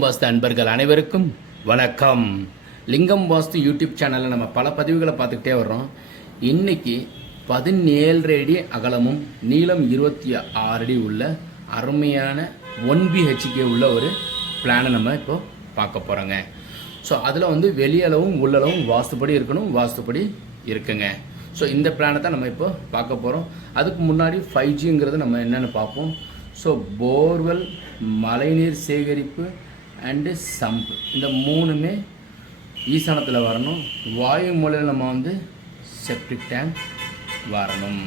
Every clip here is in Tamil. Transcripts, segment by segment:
வாஸ்து அன்பர்கள் அனைவருக்கும் வணக்கம். லிங்கம் வாஸ்து யூடியூப் சேனலில் நம்ம பல பதிவுகளை பார்த்துக்கிட்டே வர்றோம். இன்னைக்கு 17 அடி அகலமும் நீளம் 26 அடி உள்ள அருமையான 1BHK உள்ள ஒரு பிளானை நம்ம இப்போ பார்க்க போகிறோங்க. ஸோ அதில் வெளியளவும் உள்ளளவும் வாஸ்துப்படி இருக்கணும், வாஸ்துப்படி இருக்குங்க. ஸோ இந்த பிளானை தான் நம்ம இப்போ பார்க்க போகிறோம். அதுக்கு முன்னாடி 5Gங்கிறது நம்ம என்னென்னு பார்ப்போம். ஸோ போர்வெல், மழைநீர் சேகரிப்பு அண்டு சம்பு, இந்த மூணுமே ஈசானத்தில் வரணும். வாயு மூலையில் நம்ம செப்டிக் டேங்க் வரணும்.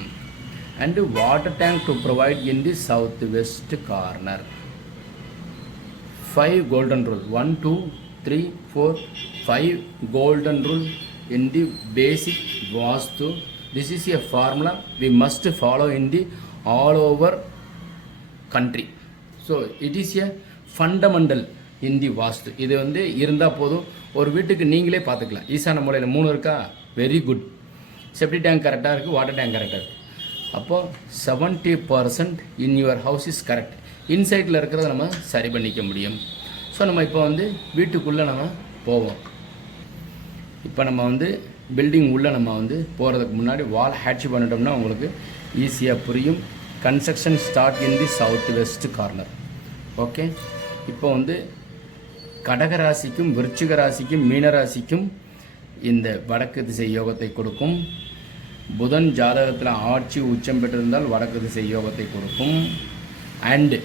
And water tank to provide in the south west corner. 5 golden rule, 1 2 3 4 5 golden rule in the basic Vastu. This is a formula we must follow in the all over country. So it is a fundamental in the Vastu. இது இருந்தால் போதும். ஒரு வீட்டுக்கு நீங்களே பார்த்துக்கலாம். ஈசான மூலையில் 3 இருக்கா, வெரி குட். செப்டி டேங்க் கரெக்டாக இருக்குது, வாட்டர் டேங்க் கரெக்டாக இருக்குது. அப்போது 70% in your house is correct. இன்சைட்டில் இருக்கிறத நம்ம சரி பண்ணிக்க முடியும். ஸோ நம்ம இப்போ வீட்டுக்குள்ளே நம்ம போவோம். இப்போ நம்ம பில்டிங் உள்ளே நம்ம போகிறதுக்கு முன்னாடி வால் ஹேட்ச் பண்ணிட்டோம்னா உங்களுக்கு ஈஸியாக புரியும். Construction start in the south west corner. Okay, இப்போ கடகராசிக்கும் விருச்சிக ராசிக்கும் மீனராசிக்கும் இந்த வடக்கு திசை யோகத்தை கொடுக்கும். புதன் ஜாதகத்தில் ஆட்சி உச்சம் பெற்றிருந்தால் வடக்கு திசை யோகத்தை கொடுக்கும். அண்டு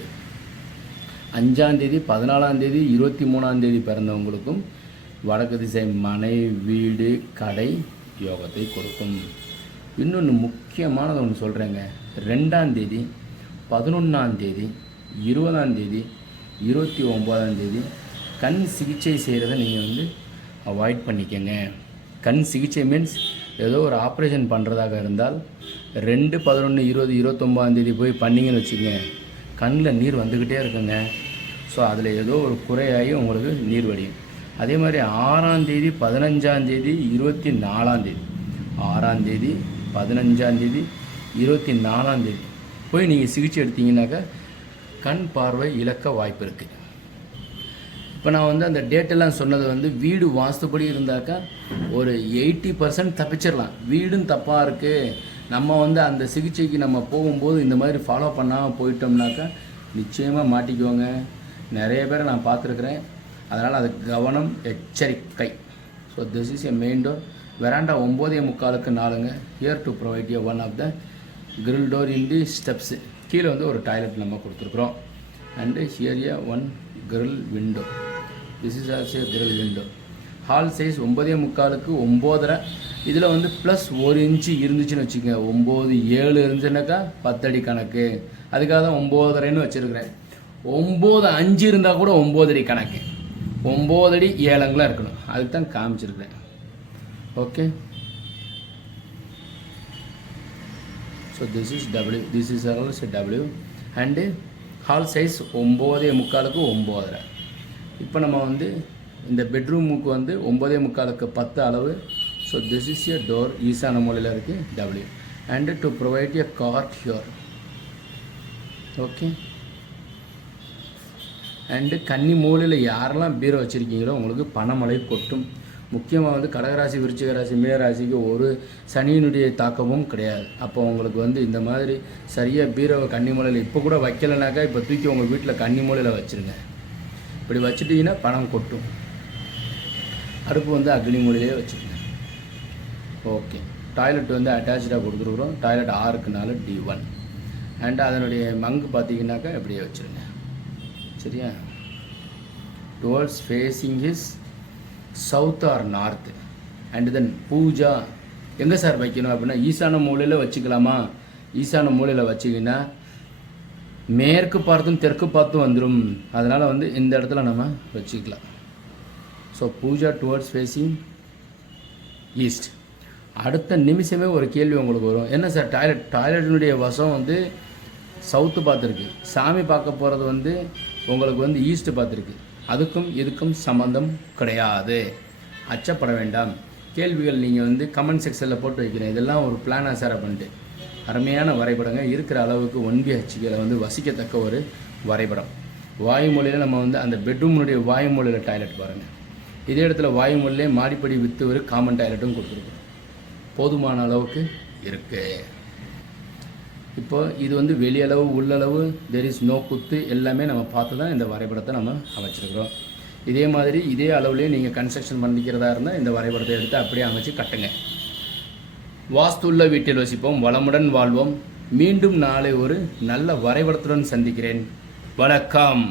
5ஆம் தேதி 14ஆம் தேதி 23ஆம் தேதி பிறந்தவங்களுக்கும் வடக்கு திசை மனை, வீடு, கடை யோகத்தை கொடுக்கும். இன்னொன்று முக்கியமானது ஒன்று சொல்கிறேங்க. 2ஆம் தேதி 11ஆம் தேதி 20ஆம் தேதி 29ஆம் தேதி கண் சிகிச்சை செய்கிறத நீங்கள் அவாய்ட் பண்ணிக்கங்க. கண் சிகிச்சை மீன்ஸ் ஏதோ ஒரு ஆப்ரேஷன் பண்ணுறதாக இருந்தால் 2, 11, 20, 29ஆம் தேதி போய் பண்ணிங்கன்னு வச்சுக்கோங்க, கண்ணில் நீர் வந்துக்கிட்டே இருக்குங்க. ஸோ அதில் ஏதோ ஒரு குறையாகி உங்களுக்கு நீர் வடியும். அதே மாதிரி 6ஆம் தேதி 15ஆம் தேதி 24ஆம் தேதி 6ஆம் தேதி 15ஆம் தேதி 24ஆம் தேதி போய் நீங்கள் சிகிச்சை எடுத்தீங்கன்னாக்கா கண் பார்வை இழக்க வாய்ப்பு இருக்குது. இப்போ நான் அந்த டேட்டெல்லாம் சொன்னது வீடு வாஸ்துப்படி இருந்தாக்கா ஒரு 80% தப்பிச்சிடலாம். வீடும் தப்பாக இருக்குது, நம்ம அந்த சிகிச்சைக்கு நம்ம போகும்போது இந்த மாதிரி ஃபாலோ பண்ணாமல் போயிட்டோம்னாக்கா நிச்சயமாக மாட்டிக்குவாங்க. நிறைய பேரை நான் பார்த்துருக்குறேன். அதனால் அது கவனம், எச்சரிக்கை. So this is a main door. Veranda 9:45க்கு 4ங்க. Here to provide you one of the grill door in the steps. கீழே ஒரு டாய்லெட் நம்ம கொடுத்துருக்குறோம். And here a 1 grill window. This is also grill window. Hall size 9:45க்கு 9.5. இதில் ப்ளஸ் 1 இன்ச்சு இருந்துச்சுன்னு வச்சுக்கோங்க. 9, 7 இருந்துச்சுனாக்கா 10 அடி கணக்கு. அதுக்காக தான் 9.5ன்னு வச்சுருக்கிறேன். 9.5 இருந்தால் கூட 9 அடி கணக்கு. 9 அடி 7 அங்குலம் இருக்கணும். அதுக்கு தான் காமிச்சிருக்கிறேன். Okay, so this is W, this is also W. and hall size 9:45க்கு 9.5. இப்போ நம்ம இந்த பெட்ரூமுக்கு 9:45க்கு 10 அளவு. So this is a door. ஈசான மூலையில் இருக்குது W. and to provide a cart here. Okay, and கன்னி மூலையில் யாரெல்லாம் பீரோ வச்சுருக்கீங்களோ உங்களுக்கு பணமழை கொட்டும். முக்கியமாக கடகராசி, விருச்சிக ராசி, மீனராசிக்கு ஒரு சனியினுடைய தாக்கமும் கிடையாது. அப்போ உங்களுக்கு இந்த மாதிரி சரியாக பீரோவை கன்னி மூலையில் இப்போ கூட வைக்கலைனாக்கா இப்போ தூக்கி உங்கள் வீட்டில் கன்னி மூலையில் வச்சுருங்க. இப்படி வச்சுட்டிங்கன்னா பணம் கொட்டும். அடுப்பு அக்னி மூலையிலே வச்சுருங்க. ஓகே, டாய்லெட் அட்டாச்சாக கொடுத்துருக்குறோம். Toilet 6க்கு 4 D1. அண்ட் அதனுடைய மங்கு பார்த்தீங்கன்னாக்கா இப்படியே வச்சுருங்க. சரியா? Towards facing is south or north. And then puja எங்கே சார் வைக்கணும் அப்படின்னா ஈசான மூலையில் வச்சுக்கலாமா? ஈசான மூலையில் வச்சிங்கன்னா மேற்கு பார்த்தும் தெற்கு பார்த்தும் வந்துடும். அதனால் இந்த இடத்துல நம்ம வச்சுக்கலாம். So puja towards facing east. அடுத்த நிமிஷமே ஒரு கேள்வி உங்களுக்கு வரும், என்ன சார் டாய்லெட்டினுடைய வசம் சவுத்து பார்த்துருக்கு, சாமி பார்க்க போகிறது உங்களுக்கு ஈஸ்ட்டு பார்த்துருக்கு. அதுக்கும் இதுக்கும் சம்மந்தம் கிடையாது. அச்சப்பட வேண்டாம். கேள்விகள் நீங்கள் கமெண்ட் செக்ஷனில் போட்டு வைக்கிறேன். இதெல்லாம் ஒரு பிளானாக சார் பண்ணிட்டு அருமையான வரைபடங்க. இருக்கிற அளவுக்கு 1BHK வசிக்கத்தக்க ஒரு வரைபடம். வாயுமொழியில் நம்ம வந்து அந்த பெட்ரூமுடைய வாயுமொழியில் டாய்லெட் பாருங்கள். இதே இடத்துல வாயுமொழியிலே மாடிப்படி விற்று ஒரு காமன் டாய்லெட்டும் கொடுத்துருக்கோம். போதுமான அளவுக்கு இருக்குது. இப்போ இது வந்து வெளியளவு உள்ளளவு தெர் இஸ் நோ குத்து எல்லாமே நம்ம பார்த்து தான் இந்த வரைபடத்தை நம்ம அமைச்சிருக்கிறோம். இதே மாதிரி இதே அளவுலேயே நீங்கள் கன்ஸ்ட்ரக்ஷன் பண்ணிக்கிறதா இருந்தால் இந்த வரைபடத்தை எடுத்து அப்படியே அமைச்சு கட்டுங்க. வாஸ்துள்ள வீட்டில் வசிப்போம், வளமுடன் வாழ்வோம். மீண்டும் நாளை ஒரு நல்ல வரைபடத்துடன் சந்திக்கிறேன். வணக்கம்.